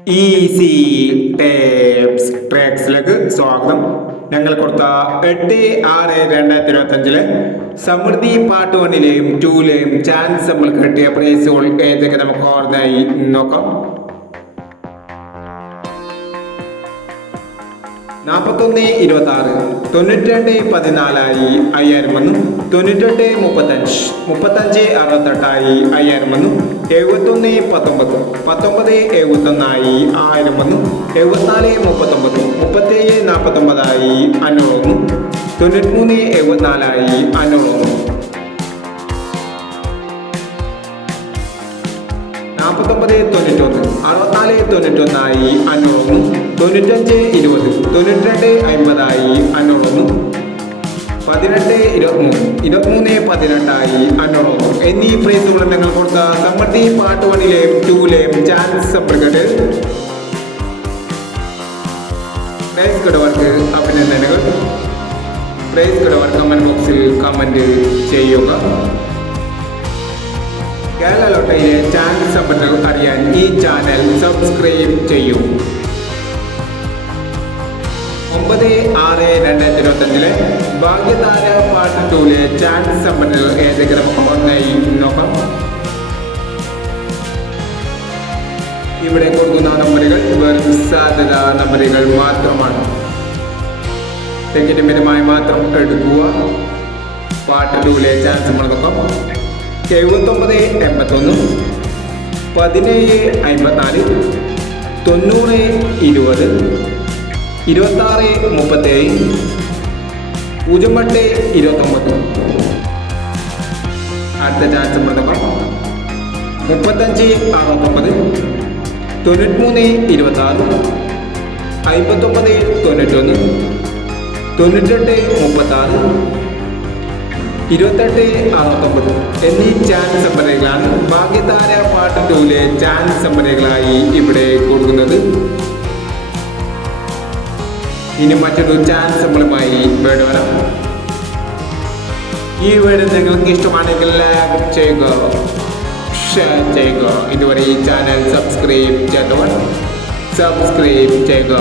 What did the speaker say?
Easy tapes ട്രാക്സിലേക്ക് സ്വാഗതം. ഞങ്ങൾ കൊടുത്ത 8/6/2025 സമൃദ്ധി പാർട്ട് 1ലെയും 2ലെയും ചാൻസ് നമ്മൾ കിട്ടിയ പ്രൈസുകൾ ഏതൊക്കെ നമുക്ക് ഓർമ്മയായി നോക്കാം. 41-26, 92-14 5000 വന്നു. 92-35, 35-68 5000 വന്നു. 71-19, 19-71 1000 വന്നു. 74-39, 37-49 500 വന്നു. 93-74 500 വന്നു. 49-91, 64-91 500 വന്നു. 95-20, 92-50 500 വന്നു. 18-23, 23-18 500 വന്നു. എന്നീ പ്രൈസുകൾ നിങ്ങൾ കൊടുത്ത സമൃദ്ധി പാർട്ട് 1ലെയും 2ലെയും ചാൻസ് സമ്പർക്കത്തിൽ പ്രൈസ് കിടവർക്ക് അഭിനന്ദനങ്ങൾ. പ്രൈസ് കിടവർ കമന്റ് ബോക്സിൽ കമന്റ് ചെയ്യുക. കേരള ലോട്ടറിയിലെ ചാനൽ സമ്പത്തുകൾ അറിയാൻ ഈ ചാനൽ സബ്സ്ക്രൈബ് ചെയ്യൂ. 9/6/2025 ഭാഗ്യതാര പാർട്ട് 2ലെ ചാൻസ് സമ്പത്തുകൾ ഏതൊക്കെ നമുക്ക് ഒന്നായി നോക്കാം. ഇവിടെ കൊടുക്കുന്ന നമ്പറുകൾ വെറും സാധ്യത നമ്പറുകൾ മാത്രമാണ്. ടിക്കറ്റ് മിതമായി മാത്രം എടുക്കുക. പാർട്ട് 2ലെ ചാൻസ് നമ്മൾ നോക്കാം. 79-81, 17-54, 90-20, 26-37, 08-29. അടുത്ത ചാൻസ് നമ്മൾ നോക്കാം. 35-69, 93-26, 59-91, 98-36, 28-69 എന്നീ ചാൻസ് സമ്പന്നകളാണ് ഭാഗ്യതാര പാർട്ട് 2ലെ ചാൻസ് സമ്പന്നകളായി ഇവിടെ കൊടുക്കുന്നത്. ഇനി മറ്റൊരു ചാൻസ് സമ്പളുമായി വീട് വരാം. ഈ വീട് നിങ്ങൾക്ക് ഇഷ്ടമാണെങ്കിൽ ലൈക്ക് ചെയ്യുക, ഷെയർ ചെയ്യുക. ഇതുവരെ ഈ ചാനൽ സബ്സ്ക്രൈബ് ചെയ്തവർ സബ്സ്ക്രൈബ് ചെയ്യുക.